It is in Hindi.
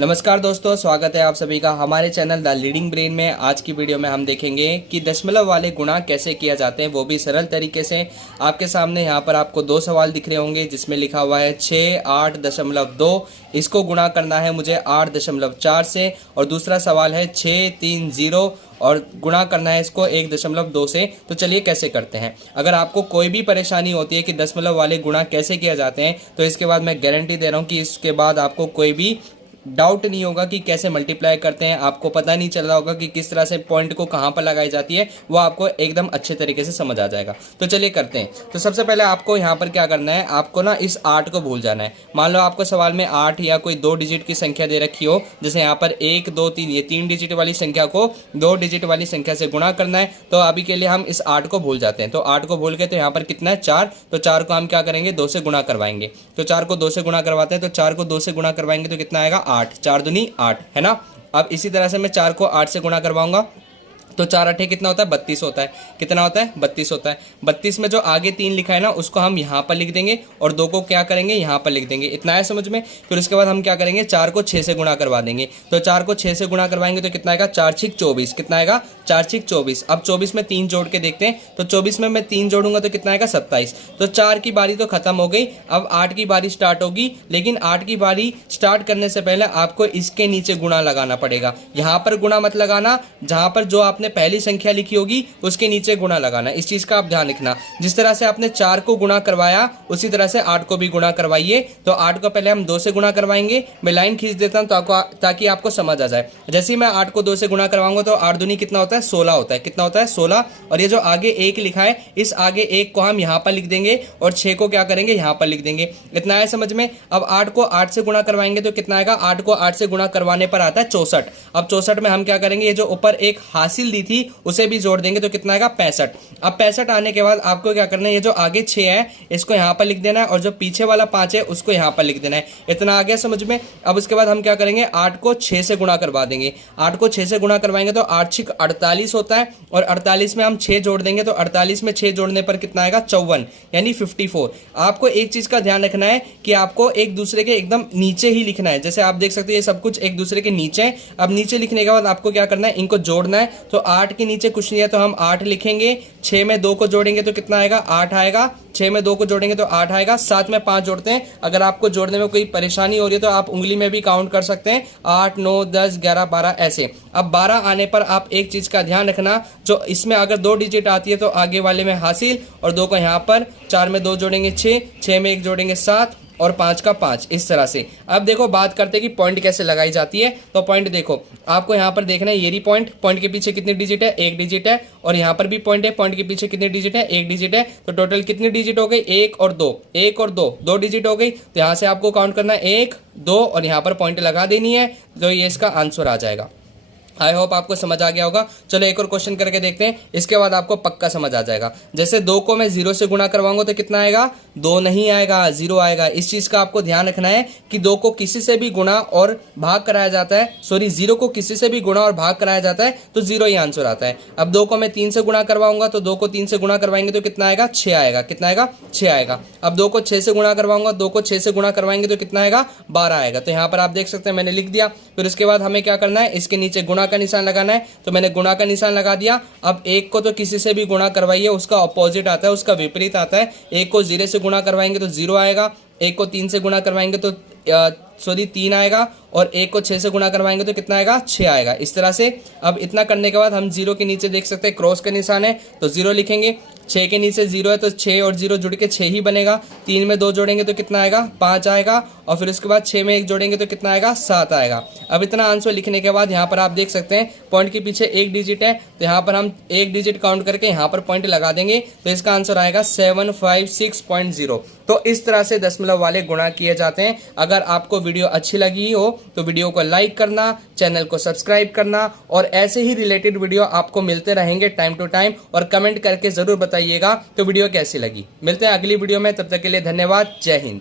नमस्कार दोस्तों, स्वागत है आप सभी का हमारे चैनल द लीडिंग ब्रेन में। आज की वीडियो में हम देखेंगे कि दशमलव वाले गुणा कैसे किया जाते हैं, वो भी सरल तरीके से। आपके सामने यहाँ पर आपको दो सवाल दिख रहे होंगे जिसमें लिखा हुआ है 6 8.2। इसको गुणा करना है मुझे 8.4 से, और दूसरा सवाल है 6 3 0 और गुणा करना है इसको 1.2 से। तो चलिए कैसे करते हैं। अगर आपको कोई भी परेशानी होती है कि दशमलव वाले गुणा कैसे किया जाते हैं, तो इसके बाद मैं गारंटी दे रहा हूँ कि इसके बाद आपको कोई भी डाउट नहीं होगा कि कैसे मल्टीप्लाई करते हैं। आपको पता नहीं चल रहा होगा कि किस तरह से पॉइंट को कहां पर लगाई जाती है, वो आपको एकदम अच्छे तरीके से समझ आ जाएगा। तो चलिए करते हैं। तो सबसे पहले आपको यहां पर क्या करना है, आपको ना इस 8 को भूल जाना है। मान लो आपको सवाल में 8 या कोई 2 डिजिट की संख्या दे रखी हो, जैसे यहाँ पर 1 2 3, ये 3 डिजिट वाली संख्या को 2 डिजिट वाली संख्या से गुणा करना है। तो अभी के लिए हम इस 8 को भूल जाते हैं। तो 8 को भूल गए तो यहाँ पर कितना है 4। तो 4 को हम क्या करेंगे 2 से गुणा करवाएंगे। तो 4 को 2 से गुणा करवाते हैं। तो 4 को 2 से गुणा करवाएंगे तो कितना आएगा 8। 4 दूनी 8 है ना। अब इसी तरह से मैं 4 को 8 से गुणा करवाऊंगा तो 4 8 कितना होता है 32 होता है। कितना होता है 32 होता है। 32 में जो आगे 3 लिखा है ना, उसको हम यहाँ पर लिख देंगे और 2 को क्या करेंगे यहाँ पर लिख देंगे। इतना है समझ में। फिर उसके बाद हम क्या करेंगे 4 को 6 से गुणा करवा देंगे। तो 4 को 6 से गुणा करवाएंगे तो कितना आएगा 4 6 24। कितना आएगा 4 6 24। अब 24 में 3 जोड़ के देखते हैं। तो 24 में मैं 3 जोड़ूंगा तो कितना आएगा 27। तो 4 की बारी तो खत्म हो गई। अब 8 की बारी स्टार्ट होगी, लेकिन 8 की बारी स्टार्ट करने से पहले आपको इसके नीचे गुणा लगाना पड़ेगा। यहाँ पर गुणा मत लगाना, जहां पर जो आपने पहली संख्या लिखी होगी उसके नीचे गुणा लगाना। इस चीज का आप ध्यान रखना। जिस तरह से आपने 4 को गुणा करवाया उसी तरह से 8 को भी गुणा करवाइए। तो 8 को पहले हम 2 से गुणा करवाएंगे। मैं लाइन खींच देता हूं ताकि आपको समझ आ जाए। जैसे ही मैं 8 को 2 से गुणा करवाऊंगा तो 8 दूनी कितना होता है 16 होता है। कितना होता है 16। और ये जो आगे 1 लिखा है, इस आगे 1 को हम यहां पर लिख देंगे और 6 को क्या करेंगे यहां पर लिख देंगे। इतना है समझ में। अब 8 को 8 से गुणा करवाएंगे तो कितना आएगा 8 को 8 से गुणा करवाने पर आता है 64। अब 64 में हम क्या करेंगे, ये जो ऊपर एक हासिल दी थी उसे भी जोड़ देंगे तो कितना आएगा 65। अब 65 आने के बाद आपको क्या करना है, ये जो आगे 6 है इसको यहां पर लिख देना है और जो पीछे वाला 5 है उसको यहां पर लिख देना है। इतना आ गया समझ में। अब उसके बाद हम क्या करेंगे 8 को 6 से गुणा करवा देंगे। 8 को 6 से गुणा करवाएंगे तो 8 6 48 होता है और 48 में हम 6 जोड़ देंगे तो 48 में 6 जोड़ने पर कितना आएगा 54 यानी 54। आपको एक चीज का ध्यान रखना है कि आपको एक दूसरे के एकदम नीचे ही लिखना है। जैसे आप देख सकते हैं ये सब कुछ एक दूसरे के नीचे है। अब नीचे लिखने के बाद आपको क्या करना है, इनको जोड़ना है। तो 8 के नीचे कुछ नहीं है तो हम 8 लिखेंगे। 6 में 2 को जोड़ेंगे तो कितना आएगा 8 आएगा। 6 में 2 को जोड़ेंगे तो 8 आएगा। 7 में 5 जोड़ते हैं। अगर आपको जोड़ने में कोई परेशानी हो रही है तो आप उंगली में भी काउंट कर सकते हैं, 8 9 10 11 12 ऐसे। अब 12 आने पर आप एक चीज का ध्यान रखना, जो इसमें अगर 2 डिजिट आती है तो आगे वाले में हासिल और 2 को यहाँ पर। 4 में 2 जोड़ेंगे 6, 6 में 1 जोड़ेंगे 7 और 5 का 5, इस तरह से। अब देखो बात करते हैं कि पॉइंट कैसे लगाई जाती है। तो पॉइंट देखो, आपको यहाँ पर देखना है ये रही पॉइंट। पॉइंट के पीछे कितनी डिजिट है 1 डिजिट है, और यहाँ पर भी पॉइंट है। पॉइंट के पीछे कितनी डिजिट है 1 डिजिट है। तो टोटल कितनी डिजिट हो गई 1 और 2, 1 और 2, 2 डिजिट हो गई। तो यहाँ से आपको काउंट करना है 1 2 और यहाँ पर पॉइंट लगा देनी है। तो ये इसका आंसर आ जाएगा। आई होप आपको समझ आ गया होगा। चलो एक और क्वेश्चन करके देखते हैं, इसके बाद आपको पक्का समझ आ जाएगा। जैसे 2 को मैं 0 से गुणा करवाऊंगा तो कितना आएगा 2 नहीं आएगा 0 आएगा। इस चीज का आपको ध्यान रखना है कि 2 को किसी से भी गुणा और भाग कराया जाता है, 0 को किसी से भी गुणा और भाग कराया जाता है तो 0 ही आंसर आता है। अब 2 को मैं 3 से गुणा करवाऊंगा तो 2 को 3 से गुणा करवाएंगे तो कितना आएगा 6 आएगा। कितना आएगा 6 आएगा। अब 2 को 6 से गुणा करवाऊंगा, 2 को 6 से गुणा करवाएंगे तो कितना आएगा 12 आएगा। तो यहाँ पर आप देख सकते हैं मैंने लिख दिया। फिर उसके बाद हमें क्या करना है, इसके नीचे गुणा का निशान लगाना है। तो मैंने गुणा का निशान लगा दिया। अब 1 को तो किसी से भी गुणा करवाइए, उसका ऑपोजिट आता है, उसका विपरीत आता है। 1 को 0 से गुणा करवाएंगे तो 0 आएगा। 1 को 3 से गुणा करवाएंगे तो 3 आएगा। और 1 को 6 से गुणा करवाएंगे तो कितना आएगा 6 आएगा। इस तरह से अब इतना करने के बाद हम 0 के नीचे देख सकते हैं क्रॉस का निशान है तो 0 लिखेंगे। 6 के नीचे 0 है तो 6 और 0 जुड़ के 6 ही बनेगा। 3 में 2 जोड़ेंगे तो कितना आएगा 5 आएगा। और फिर उसके बाद 6 में 1 जोड़ेंगे तो कितना आएगा 7 आएगा। अब इतना आंसर लिखने के बाद यहाँ पर आप देख सकते हैं पॉइंट के पीछे 1 डिजिट है तो यहाँ पर हम 1 डिजिट काउंट करके यहाँ पर पॉइंट लगा देंगे तो इसका आंसर आएगा 756.0। तो इस तरह से दशमलव वाले गुणा किए जाते हैं। अगर आपको वीडियो अच्छी लगी हो तो वीडियो को लाइक करना, चैनल को सब्सक्राइब करना और ऐसे ही रिलेटेड वीडियो आपको मिलते रहेंगे टाइम टू टाइम। और कमेंट करके जरूर बताइएगा तो वीडियो कैसी लगी। मिलते हैं अगली वीडियो में, तब तक के लिए धन्यवाद। जय हिंद।